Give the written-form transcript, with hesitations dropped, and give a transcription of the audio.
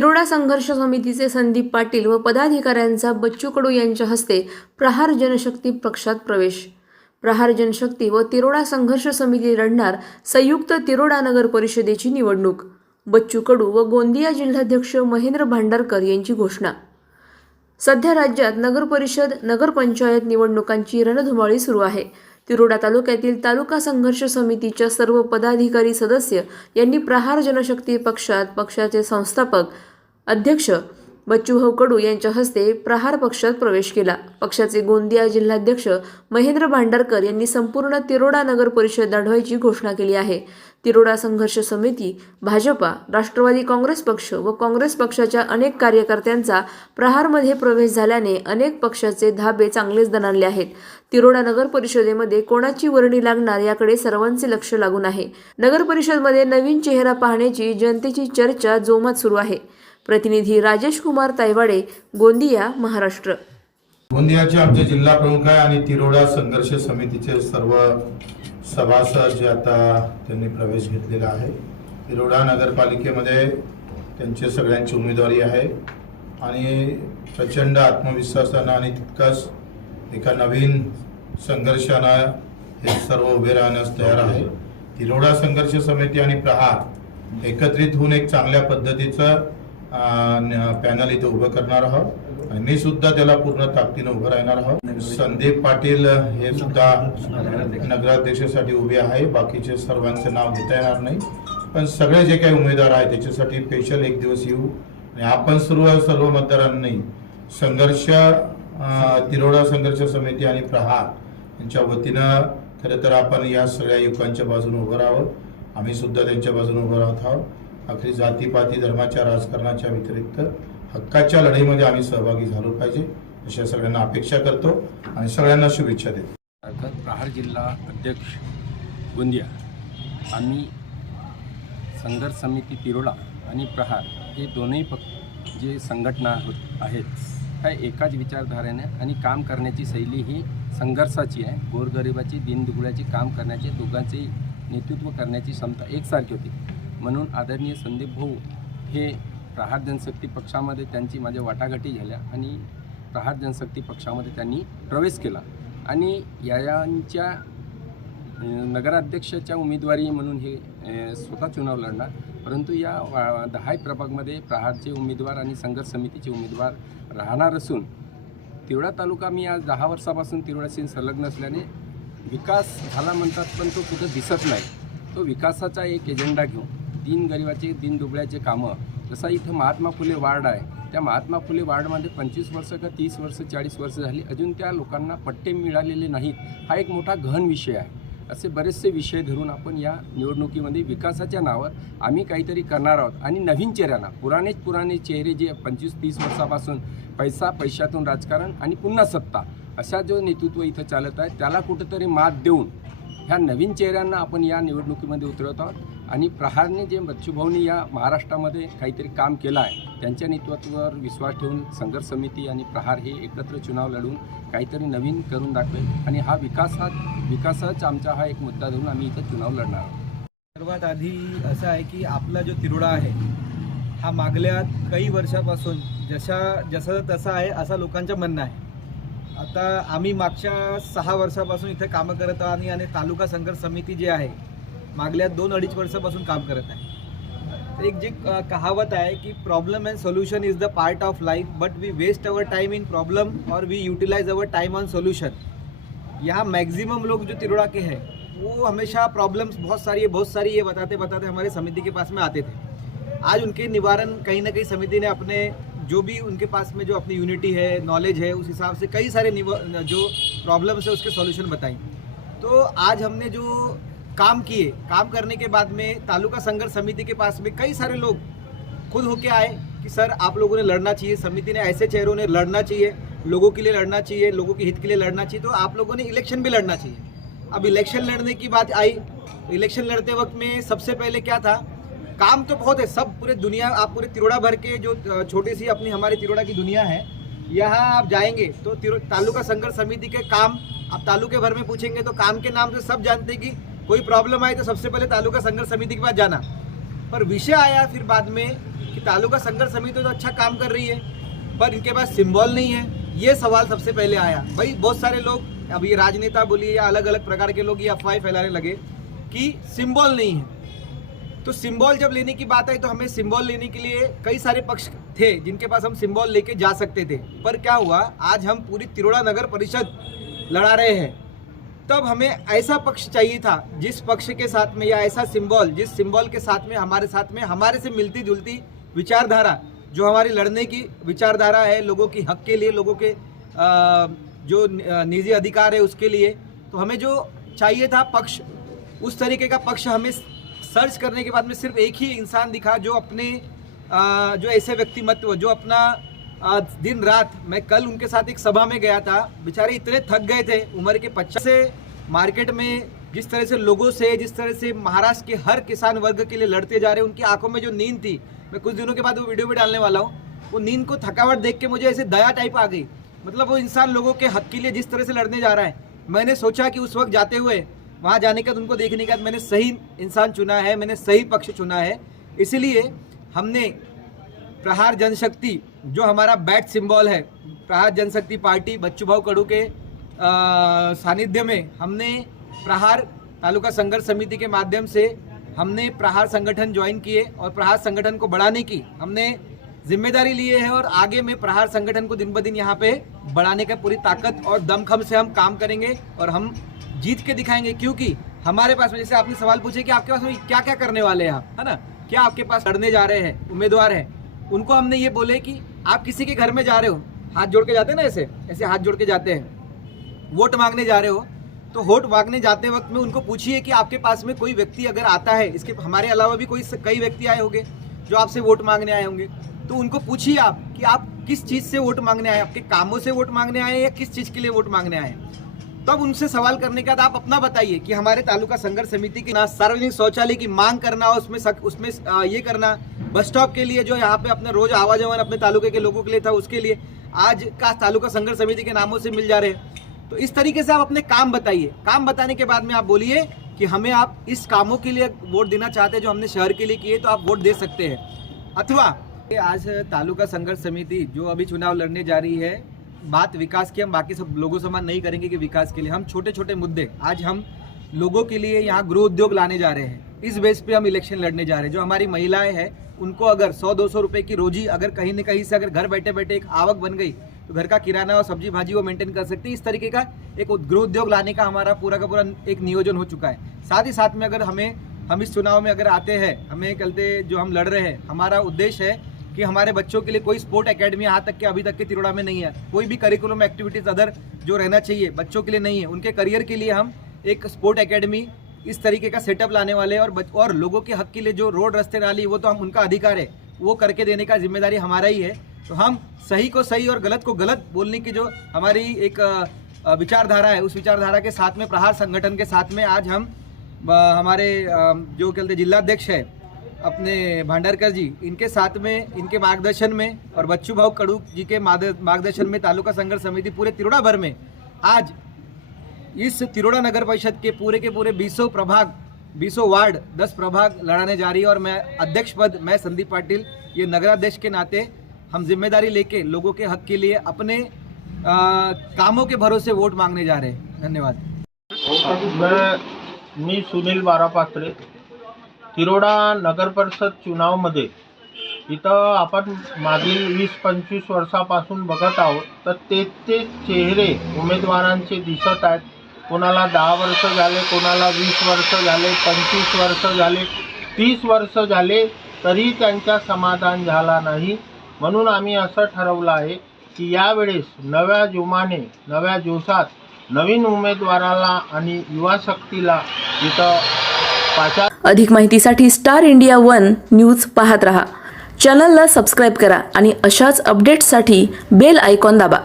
तिरोडा संघर्ष समितीचे संदीप पाटील व पदाधिकाऱ्यांचा बच्चू कडू यांच्या हस्ते प्रहार जनशक्ती पक्षात प्रवेश। प्रहार जनशक्ती व तिरोडा संघर्ष समिती लढणार संयुक्त तिरोडा नगर परिषदेची निवडणूक। बच्चू कडू व गोंदिया जिल्हाध्यक्ष महेंद्र भांडारकर यांची घोषणा। सध्या राज्यात नगर परिषद नगरपंचायत निवडणुकांची रणधुमाळी सुरू आहे। तिरोडा तालुक्यातील तालुका संघर्ष समितीच्या सर्व पदाधिकारी सदस्य यांनी प्रहार जनशक्ती पक्षाचे संस्थापक अध्यक्ष बच्चूभाऊ कडू यांच्या हस्ते प्रहार पक्षात प्रवेश केला। पक्षाचे गोंदिया जिल्हाध्यक्ष महेंद्र भांडारकर यांनी संपूर्ण तिरोडा नगर परिषद लढवायची घोषणा केली आहे। तिरोडा संघर्ष समिती, भाजपा, राष्ट्रवादी काँग्रेस पक्ष व काँग्रेस पक्षाच्या अनेक कार्यकर्त्यांचा प्रहारमध्ये प्रवेश झाल्याने अनेक पक्षाचे धाबे चांगलेच दणाणले आहेत। तिरोडा नगर परिषदेमध्ये कोणाची वर्णी लागणार याकडे सर्वांचे लक्ष लागून आहे। नगर परिषदमध्ये नवीन चेहरा पाहण्याची जनतेची चर्चा जोमात सुरू आहे। प्रतिनिधी राजेश कुमार तायवाडे, गोंदिया, महाराष्ट्र। गोंदियाचे आमचे जिल्हा प्रमुख आहे आणि तिरोडा संघर्ष समितीचे सर्व सभासद जे आता त्यांनी प्रवेश घेतलेला आहे। तिरोडा नगरपालिकेमध्ये त्यांचे सगळ्यांची उमेदवारी आहे आणि प्रचंड आत्मविश्वासानं आणि तितकंच एका नवीन संघर्षानं हे सर्व उभे राहण्यास तयार आहे। तिरोडा संघर्ष समिती आणि प्रहार एकत्रित होऊन एक चांगल्या पद्धतीचं पॅनल इथे उभं करणार आहोत आणि मी सुद्धा त्याला पूर्ण ताकदीने उभं राहणार आहोत। संदीप पाटील हे सुद्धा नगराध्यक्षासाठी उभे आहे। बाकीचे सर्वांचे नाव घेता येणार नाही, पण सगळे जे काही उमेदवार आहेत त्याच्यासाठी स्पेशल एक दिवस येऊ आणि आपण सर्व मतदारांनी संघर्ष तिरोडा संघर्ष समिती आणि प्रहार यांच्या वतीनं खरं तर आपण या सगळ्या युवकांच्या बाजूने उभं राहावं। आम्ही सुद्धा त्यांच्या बाजूने उभं राहत आहोत। आखरी जातीपाती धर्माच्या राजकारणाच्या व्यतिरिक्त हक्काच्या लढाईमध्ये आम्ही सहभागी झालो पाहिजे अशा सगळ्यांना अपेक्षा करतो आणि सगळ्यांना शुभेच्छा देतो। प्रहार जिल्हा अध्यक्ष गोंदिया, आम्ही संघर्ष समिती तिरोडा आणि प्रहार हे दोन्ही जे संघटना आहेत ह्या एकाच विचारधारेने आणि काम करण्याची शैली ही संघर्षाची आहे। गोरगरिबाची, दीनदुबळ्याची काम करण्याची, दोघांचे नेतृत्व करण्याची क्षमता एकसारखी होती। म्हणून आदरणीय संदीप भाऊ हे प्रहार जनशक्ती पक्षामध्ये त्यांची माझ्या वाटाघाटी झाल्या आणि प्रहार जनशक्ती पक्षामध्ये त्यांनी प्रवेश केला आणि यांच्या नगराध्यक्षाच्या उमेदवारी म्हणून हे स्वतः चुनाव लढणार। परंतु या 10 प्रभागमध्ये प्रहारचे उमेदवार आणि संघर्ष समितीचे उमेदवार राहणार असून तिरोडा तालुका मी आज 10 वर्षापासून तिरोडाशी संलग्न असल्याने विकास झाला म्हणतात, पण तो कुठं दिसत नाही। तो विकासाचा एक एजेंडा घेऊन दीनगरिबाचे, दीनदुबळ्याचे कामं, जसा इथं महात्मा फुले वार्ड आहे, त्या महात्मा फुले वार्डमध्ये 25 वर्ष का 30 वर्ष 40 वर्ष झाली, अजून त्या लोकांना पट्टे मिळालेले नाहीत। हा एक मोठा गहन विषय आहे। असे बरेचसे विषय धरून आपण या निवडणुकीमध्ये विकासाच्या नावावर आम्ही काहीतरी करणार आहोत आणि नवीन चेहऱ्यांना, पुराणे चेहरे जे 25-30 वर्षापासून पैशातून राजकारण आणि पुन्हा सत्ता अशा जो नेतृत्व इथं चालत आहे त्याला कुठंतरी मात देऊन ह्या नवीन चेहऱ्यांना आपण या निवडणुकीमध्ये उतरवत आहोत। आणि प्रहारने जे बच्चूभाऊंनी या महाराष्ट्रामध्ये काहीतरी काम केलं आहे त्यांच्या नेतृत्वावर विश्वास ठेवून संघर्ष समिती आणि प्रहार हे एकत्र चुनाव लढून काहीतरी नवीन करून दाखवेल आणि हा विकासाच आमचा हा एक मुद्दा धरून आम्ही इथं चुनाव लढणार आहोत। सर्वात आधी असं आहे की आपला जो तिरोडा आहे हा मागल्या काही वर्षापासून जसा तसा आहे असं लोकांचं म्हणणं आहे। आता आम्ही मागच्या 6 वर्षापासून इथे कामं करत आहोत आणि तालुका संघर्ष समिती जे आहे मागल्या 2-2.5 वर्षापासून काम करत आहे। एक जे कहावत आहे की problem and solution is the part of life, but we waste our time in problem और we utilize our time on solution. यहाँ मैक्सिमम लोग जो तिरोड़ा के हैं वो हमेशा प्रॉब्लम्स बहुत सारी ये बताते हमारे समिति के पास में आते थे। आज उनके निवारण कहीं ना कहीं समिति ने अपने जो भी उनके पास में जो अपनी यूनिटी है, नॉलेज है, उस हिसाब से कई सारे जो प्रॉब्लम्स है उसके सॉल्यूशन बताई। तो आज हमने जो काम करने के बाद में तालुका संघर्ष समिति के पास में कई सारे लोग खुद होके आए कि सर आप लोगों ने लड़ना चाहिए, समिति ने ऐसे चेहरों ने लड़ना चाहिए, लोगों के लिए लड़ना चाहिए, लोगों के हित के लिए लड़ना चाहिए, तो आप लोगों ने इलेक्शन भी लड़ना चाहिए। अब इलेक्शन लड़ने की बात आई, इलेक्शन लड़ते वक्त में सबसे पहले क्या था, काम तो बहुत है, सब पूरे दुनिया, आप पूरे तिरोड़ा भर के जो छोटी सी अपनी हमारे तिरोड़ा की दुनिया है, यहाँ आप जाएंगे तो तालुका संघर्ष समिति के काम आप तालुके भर में पूछेंगे तो काम के नाम से सब जानते हैं कि कोई प्रॉब्लम आए तो सबसे पहले तालुका संघर्ष समिति के पास जाना। पर विषय आया फिर बाद में कि तालुका संघर्ष समिति तो अच्छा काम कर रही है पर इनके पास सिंबल नहीं है। ये सवाल सबसे पहले आया। भाई बहुत सारे लोग अब ये राजनेता बोलिए या अलग अलग प्रकार के लोग ये अफवाहें फैलाने लगे कि सिंबल नहीं है। तो सिंबल जब लेने की बात आई तो हमें सिंबल लेने के लिए कई सारे पक्ष थे जिनके पास हम सिंबल लेके जा सकते थे, पर क्या हुआ, आज हम पूरी तिरोड़ा नगर परिषद लड़ा रहे हैं। तब हमें ऐसा पक्ष चाहिए था जिस पक्ष के साथ में या ऐसा सिंबल जिस सिंबल के साथ में हमारे से मिलती जुलती विचारधारा, जो हमारी लड़ने की विचारधारा है, लोगों की हक के लिए, लोगों के जो निजी अधिकार है उसके लिए। तो हमें जो चाहिए था पक्ष, उस तरीके का पक्ष हमें सर्च करने के बाद में सिर्फ एक ही इंसान दिखा जो अपने जो ऐसे व्यक्तिमत्व जो अपना दिन रात, मैं कल उनके साथ एक सभा में गया था, बेचारे इतने थक गए थे उम्र के 50 से मार्केट में जिस तरह से लोगों से, जिस तरह से महाराष्ट्र के हर किसान वर्ग के लिए लड़ते जा रहे, उनकी आंखों में जो नींद थी, मैं कुछ दिनों के बाद वो वीडियो भी डालने वाला हूँ, वो नींद को थकावट देख के मुझे ऐसे दया टाइप आ गई। मतलब वो इंसान लोगों के हक के लिए जिस तरह से लड़ने जा रहा है, मैंने सोचा कि उस वक्त जाते हुए वहाँ जाने का, उनको देखने का, मैंने सही इंसान चुना है, मैंने सही पक्ष चुना है। इसीलिए हमने प्रहार जनशक्ति, जो हमारा बैट सिंबल है, प्रहार जनशक्ति पार्टी बच्चू भाऊ कड़ू के सानिध्य में हमने प्रहार तालुका संघर्ष समिति के माध्यम से हमने प्रहार संगठन ज्वाइन किए और प्रहार संगठन को बढ़ाने की हमने जिम्मेदारी लिए है और आगे में प्रहार संगठन को दिन ब दिन यहाँ पे बढ़ाने का पूरी ताकत और दमखम से हम काम करेंगे और हम जीत के दिखाएंगे। क्योंकि हमारे पास में, जैसे आपने सवाल पूछे कि आपके पास में क्या क्या करने वाले हैं, है ना, क्या आपके पास लड़ने जा रहे हैं उम्मीदवार हैं, उनको हमने ये बोले कि आप किसी के घर में जा रहे हो, हाथ जोड़ के जाते हैं ना, ऐसे ऐसे हाथ जोड़ के जाते हैं, वोट मांगने जा रहे हो, तो वोट मांगने जाते वक्त में उनको पूछिए कि आपके पास में कोई व्यक्ति अगर आता है, इसके हमारे अलावा भी कई व्यक्ति आए होंगे जो आपसे वोट मांगने आए होंगे, तो उनको पूछिए आप कि आप किस चीज़ से वोट मांगने आए, आपके कामों से वोट मांगने आए या किस चीज़ के लिए वोट मांगने आए। तब उनसे सवाल करने के बाद आप अपना बताइए कि हमारे तालुका संघर्ष समिति की ना सार्वजनिक शौचालय की मांग करना, उसमें ये करना, बस स्टॉप के लिए जो यहाँ पे अपने रोज आवाजावन अपने तालुके के लोगों के लिए था, उसके लिए आज का तालुका संघर्ष समिति के नामों से मिल जा रहे हैं। तो इस तरीके से आप अपने काम बताइए। काम बताने के बाद में आप बोलिए कि हमें आप इस कामों के लिए वोट देना चाहते हैं जो हमने शहर के लिए किए, तो आप वोट दे सकते हैं। अथवा आज तालुका संघर्ष समिति जो अभी चुनाव लड़ने जा रही है, बात विकास की हम बाकी सब लोगों समान नहीं करेंगे कि विकास के लिए, हम छोटे छोटे मुद्दे, आज हम लोगों के लिए यहाँ गृह उद्योग लाने जा रहे हैं, इस बेस पे हम इलेक्शन लड़ने जा रहे हैं। जो हमारी महिलाएं हैं उनको अगर 100-200 रुपए की रोजी अगर कहीं न कहीं से अगर घर बैठे बैठे एक आवक बन गई तो घर का किराना और सब्जी भाजी वो मेंटेन कर सकती है। इस तरीके का एक गृह उद्योग लाने का हमारा पूरा का पूरा एक नियोजन हो चुका है। साथ ही साथ में अगर हम इस चुनाव में अगर आते हैं, हमें चलते जो हम लड़ रहे हैं, हमारा उद्देश्य है कि हमारे बच्चों के लिए कोई स्पोर्ट एकेडमी यहाँ तक के अभी तक के तिरोड़ा में नहीं है, कोई भी करिकुलम एक्टिविटीज़ अदर जो रहना चाहिए बच्चों के लिए नहीं है, उनके करियर के लिए हम एक स्पोर्ट एकेडमी इस तरीके का सेटअप लाने वाले हैं। और लोगों के हक के लिए जो रोड रास्ते नाली, वो तो हम उनका अधिकार है, वो करके देने का जिम्मेदारी हमारा ही है। तो हम सही को सही और गलत को गलत बोलने की जो हमारी एक विचारधारा है, उस विचारधारा के साथ में प्रहार संगठन के साथ में आज हम हमारे जो कहते जिलाध्यक्ष है अपने भांडारकर जी, इनके साथ में, इनके मार्गदर्शन में और बच्चू भाऊ कड़ू जी के मार्गदर्शन में तालुका संघर्ष समिति पूरे तिरोड़ा भर में आज इस तिरोड़ा नगर परिषद के पूरे 20 प्रभाग, 20 वार्ड, 10 प्रभाग लड़ाने जा रही है। और मैं अध्यक्ष पद, मैं संदीप पाटिल, ये नगराध्यक्ष के नाते हम जिम्मेदारी लेके लोगों के हक के लिए अपने कामों के भरोसे वोट मांगने जा रहे हैं। धन्यवाद। मी सुनील बारापात्रे, तिरोडा नगर परिषद चुनावमध्ये इथं आपण मागील 20-25 वर्षापासून बघत आहोत तर ते चेहरे उमेदवारांचे दिसत आहेत। कोणाला 10 वर्ष झाले, कोणाला 20 वर्ष झाले, 25 वर्ष झाले, 30 वर्ष झाले, तरी त्यांचा समाधान झाला नाही। म्हणून आम्ही असं ठरवलं आहे की यावेळेस नव्या जोमाने, नव्या जोशात नवीन उमेदवाराला आणि युवा शक्तीला इथं अधिक माहितीसाठी स्टार इंडिया 1 न्यूज पाहत रहा। चॅनलला सबस्क्राइब करा आणि अशाच अपडेट्ससाठी बेल आयकॉन दाबा।